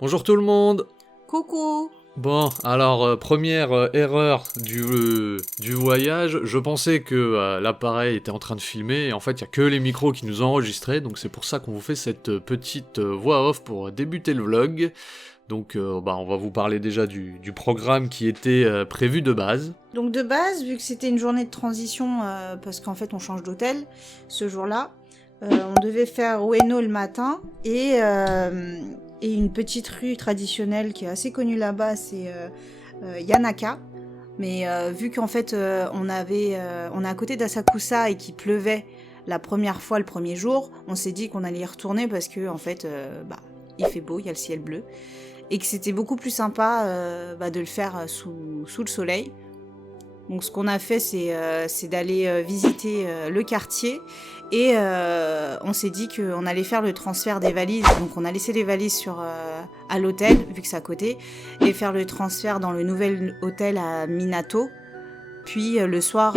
Bonjour tout le monde. Coucou. Bon, alors première erreur du voyage, je pensais que l'appareil était en train de filmer, et en fait il n'y a que les micros qui nous ont enregistrés, donc c'est pour ça qu'on vous fait cette petite voix off pour débuter le vlog. Donc on va vous parler déjà du programme qui était prévu de base. Donc de base, vu que c'était une journée de transition, parce qu'en fait on change d'hôtel ce jour-là, on devait faire Ueno le matin et une petite rue traditionnelle qui est assez connue là-bas, c'est Yanaka. Mais vu qu'en fait on est à côté d'Asakusa et qu'il pleuvait la première fois le premier jour, on s'est dit qu'on allait y retourner parce que en fait il fait beau, il y a le ciel bleu et que c'était beaucoup plus sympa de le faire sous le soleil. Donc ce qu'on a fait c'est d'aller visiter le quartier et on s'est dit qu'on allait faire le transfert des valises. Donc on a laissé les valises à l'hôtel vu que c'est à côté et faire le transfert dans le nouvel hôtel à Minato. Puis le soir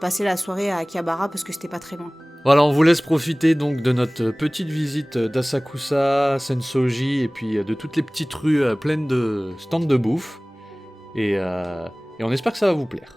passer la soirée à Akihabara parce que c'était pas très loin. Voilà, on vous laisse profiter donc de notre petite visite d'Asakusa, Sensoji et puis de toutes les petites rues pleines de stands de bouffe. Et on espère que ça va vous plaire.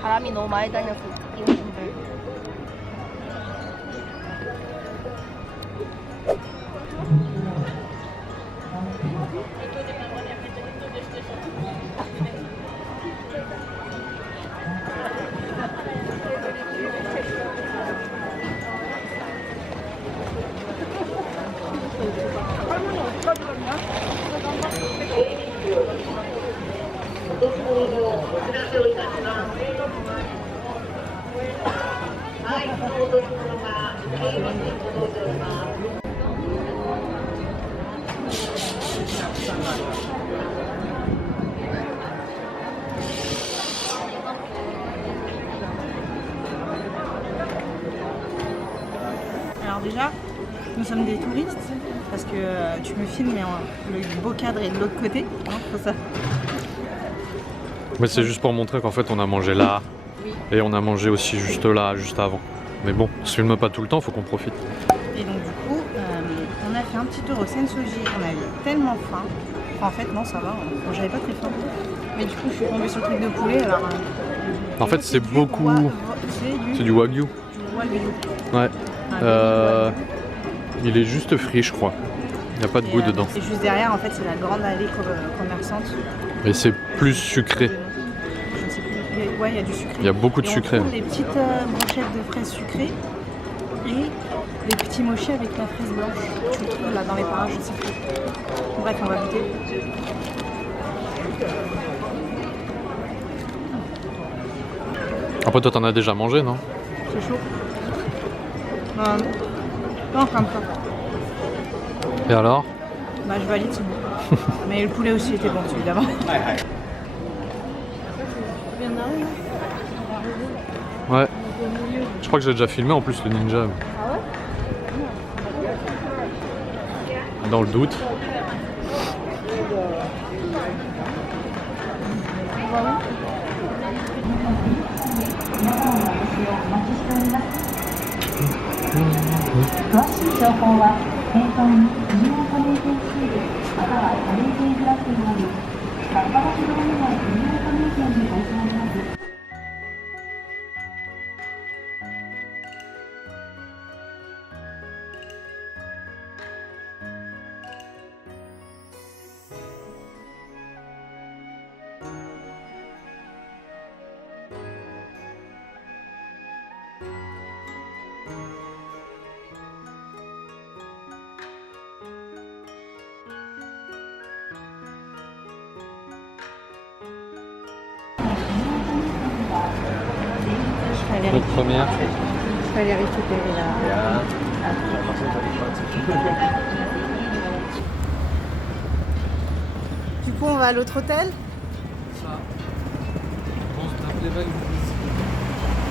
바람이 너무 많이 다녀서 듣기 힘들. 할머니 어디까지 갔냐? Alors déjà, nous sommes des touristes parce que tu me filmes mais le beau cadre est de l'autre côté. Non, faut ça. Mais c'est juste pour montrer qu'en fait on a mangé là, et on a mangé aussi juste là, juste avant. Mais bon, on se filme pas tout le temps, faut qu'on profite. Et donc du coup, on a fait un petit tour au Sensoji, on avait tellement faim. Enfin, en fait non ça va, j'avais pas très faim. Mais du coup je suis tombée sur le truc de poulet alors... En fait c'est beaucoup... C'est du wagyu. Ouais. Il est juste frit je crois. Il n'y a pas de goût dedans. Et juste derrière en fait c'est la grande allée commerçante. Et c'est plus sucré. Je ne sais plus. Ouais, il y a du sucré. Il y a beaucoup de et sucré. On trouve des petites brochettes de fraises sucrées et des petits mochis avec la fraise blanche. Tu le trouves là dans les parages, je sais plus. Bref, on va goûter. Après toi t'en as déjà mangé non? C'est chaud. Non, comme ça. Et alors? Bah je valide, c'est bon. Mais le poulet aussi était bon, évidemment. Ouais. Je crois que j'ai déjà filmé en plus le ninja. Dans le doute. 先頭に新大名店シールまたは加盟店フラッグがあり、かっぱ橋道には新大名店にございます。Notre première. Je vais aller récupérer la... Du coup, on va à l'autre hôtel.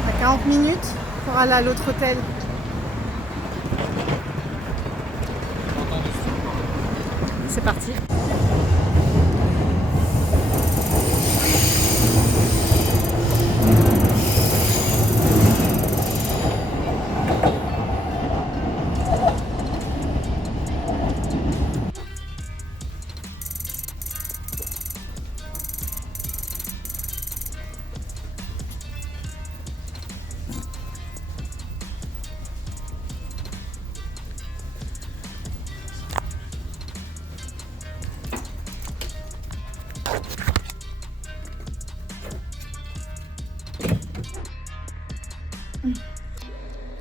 À 40 minutes pour aller à l'autre hôtel. C'est parti.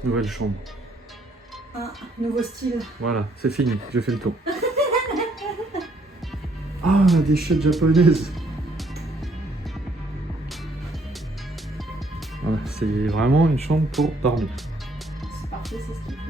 Nouvelle chambre. Ah, nouveau style. Voilà, c'est fini, j'ai fait le tour. Ah, des chiottes japonaises. Voilà, c'est vraiment une chambre pour dormir. C'est parfait, c'est ce qu'il faut.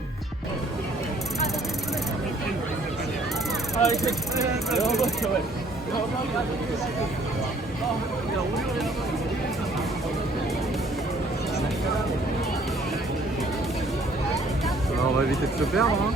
Alors, on va éviter de se perdre. Hein.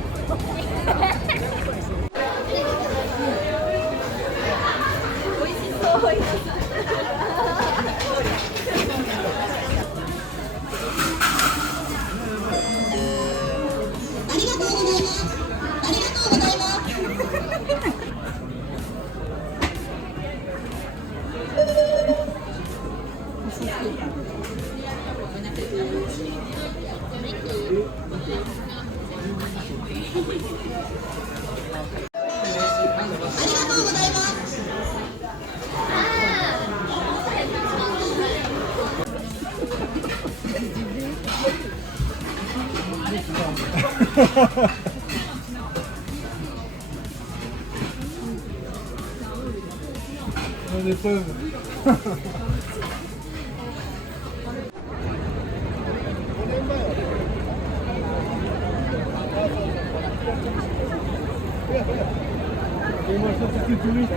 Bonne épreuve. Et moi, ça, c'est tout touristes.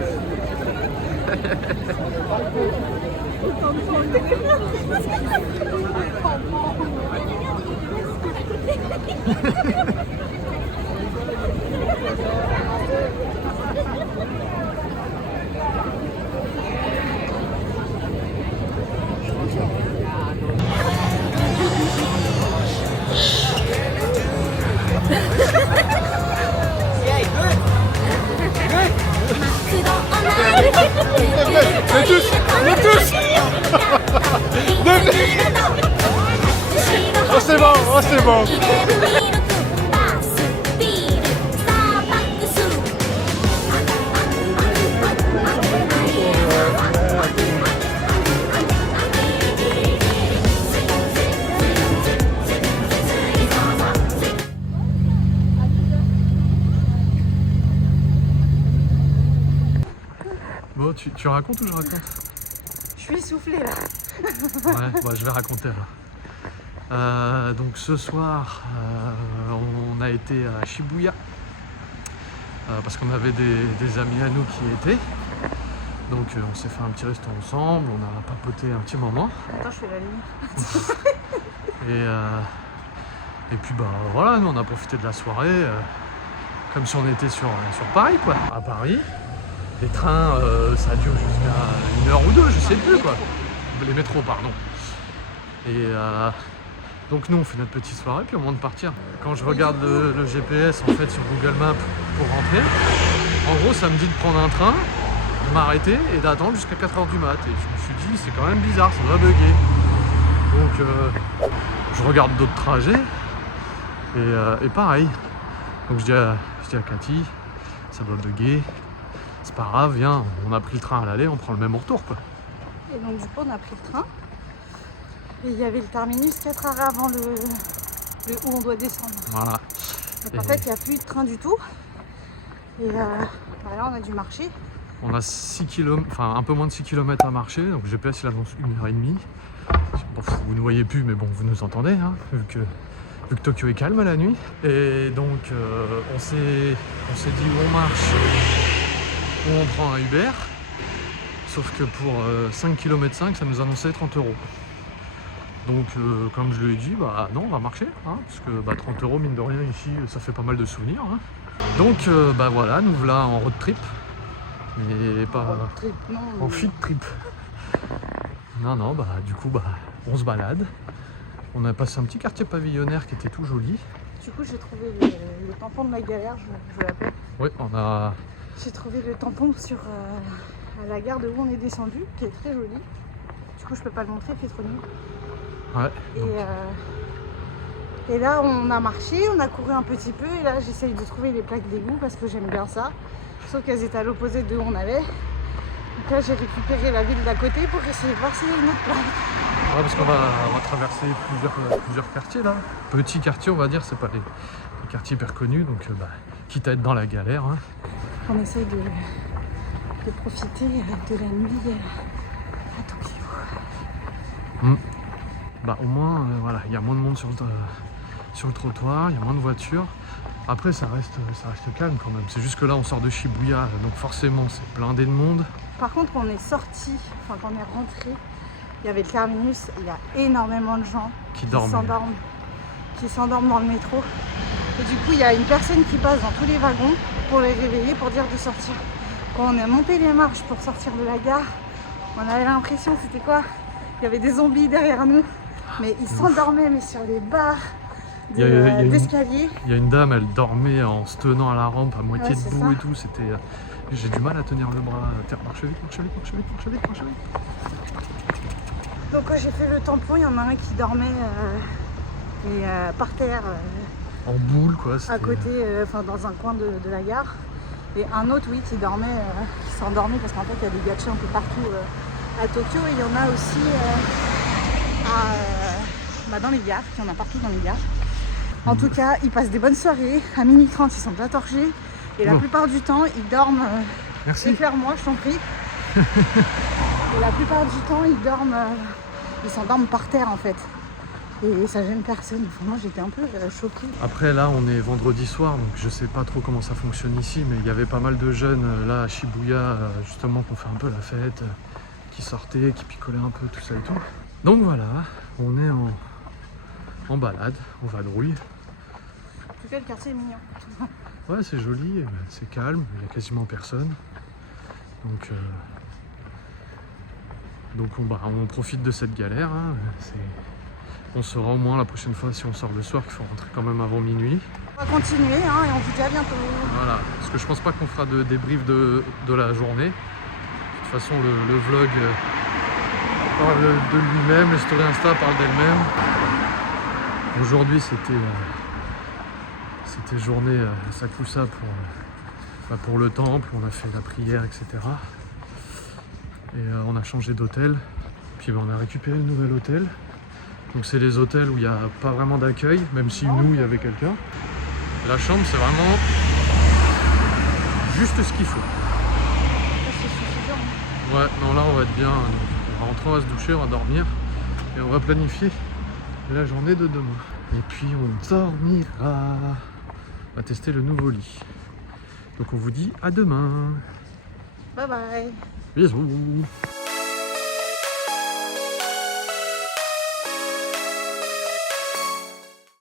Oh, c'est bon, oh, c'est bon. Bon, tu racontes ou je raconte? Je suis essoufflée là. Ouais, bah, je vais raconter alors. Donc ce soir, on a été à Shibuya parce qu'on avait des amis à nous qui y étaient. Donc on s'est fait un petit resto ensemble, on a papoté un petit moment. Attends, je fais la ligne. Et puis bah voilà, nous on a profité de la soirée comme si on était sur Paris quoi. À Paris, les trains ça dure jusqu'à 1 heure ou 2, je sais plus quoi. Les métros pardon. Et Donc nous on fait notre petite soirée puis au moment de partir, quand je regarde le GPS en fait sur Google Maps pour rentrer, en gros ça me dit de prendre un train, de m'arrêter et d'attendre jusqu'à 4h du mat. Et je me suis dit c'est quand même bizarre, ça doit bugger. Donc je regarde d'autres trajets et pareil. Donc je dis à Cathy, ça doit bugger, c'est pas grave, viens, on a pris le train à l'aller, on prend le même au retour quoi. Et donc du coup on a pris le train. Et il y avait le terminus 4 heures avant le où on doit descendre. Voilà. Donc en fait il n'y a plus de train du tout. Et là on a dû marcher. On a 6 km, enfin un peu moins de 6 km à marcher, donc le GPS il annonce 1h30. Bon, vous ne voyez plus, mais bon, vous nous entendez, hein, vu que Tokyo est calme la nuit. Et donc on s'est dit où on marche, où on prend un Uber. Sauf que pour 5 km 5, ça nous annonçait 30 €. Donc comme je lui ai dit, bah non, on va marcher, hein, parce que bah, 30 € mine de rien ici, ça fait pas mal de souvenirs. Hein. Donc bah voilà, nous voilà en road trip. Mais pas en fit trip. Non, bah du coup bah on se balade. On a passé un petit quartier pavillonnaire qui était tout joli. Du coup j'ai trouvé le tampon de la galère, je l'appelle. Oui, on a. J'ai trouvé le tampon sur à la gare de où on est descendu, qui est très joli. Du coup je peux pas le montrer, il fait trop nul. Ouais. Et là on a marché, on a couru un petit peu et là j'essaye de trouver les plaques d'égout parce que j'aime bien ça. Sauf qu'elles étaient à l'opposé de où on allait. Donc là j'ai récupéré la ville d'à côté pour essayer de voir s'il y a une autre plaque. Ouais, parce qu'on va traverser plusieurs quartiers là. Petits quartiers on va dire, c'est pas les quartiers hyper connus, donc bah, quitte à être dans la galère. Hein. On essaye de profiter de la nuit à Tokyo. Bah au moins voilà, il y a moins de monde sur le trottoir, il y a moins de voitures. Après ça reste calme quand même. C'est juste que là on sort de Shibuya, donc forcément c'est blindé de monde. Par contre quand on est sorti, enfin quand on est rentré, il y avait le terminus, il y a énormément de gens qui s'endorment dans le métro. Et du coup il y a une personne qui passe dans tous les wagons pour les réveiller, pour dire de sortir. Quand on est monté les marches pour sortir de la gare, on avait l'impression, c'était quoi? Il y avait des zombies derrière nous, mais ils s'endormaient mais sur les barres d'escalier. Il y a une dame, elle dormait en se tenant à la rampe à moitié debout ça. et tout. C'était, j'ai du mal à tenir le bras. Marche vite. Donc quand j'ai fait le tampon, il y en a un qui dormait par terre. En boule quoi. À côté, dans un coin de la gare. Et un autre, oui, qui s'endormait parce qu'en fait il y a des gâchis un peu partout à Tokyo. Et il y en a aussi dans les gares, il y en a partout dans les gares. En tout cas, ils passent des bonnes soirées. À 12h30, ils sont déjà torchés. Et la plupart du temps, ils dorment. Merci. Éclaire-moi, je t'en prie. Et la plupart du temps, ils s'endorment par terre en fait. Et ça gêne personne. Moi, j'étais un peu choquée. Après, là, on est vendredi soir, donc je sais pas trop comment ça fonctionne ici, mais il y avait pas mal de jeunes là à Shibuya, justement, qui ont fait un peu la fête, qui sortaient, qui picolaient un peu, tout ça et tout. Donc voilà, on est en balade, en vadrouille. En tout cas, le quartier est mignon. Ouais, c'est joli, c'est calme, il n'y a quasiment personne. Donc on profite de cette galère. Hein. On saura au moins la prochaine fois si on sort le soir qu'il faut rentrer quand même avant minuit. On va continuer hein, et on vous dit à bientôt. Voilà, parce que je pense pas qu'on fera de débrief de la journée. De toute façon, le vlog parle de lui-même, les stories Insta parlent d'elles-mêmes. Aujourd'hui, c'était journée Sakusa pour le temple, on a fait la prière, etc. Et on a changé d'hôtel, puis on a récupéré le nouvel hôtel. Donc c'est les hôtels où il n'y a pas vraiment d'accueil, même si nous, il y avait quelqu'un. La chambre, c'est vraiment juste ce qu'il faut. Ouais, non là on va être bien, on va rentrer, on va se doucher, on va dormir et on va planifier la journée de demain. Et puis on dormira. On va tester le nouveau lit. Donc on vous dit à demain. Bye bye. Bisous.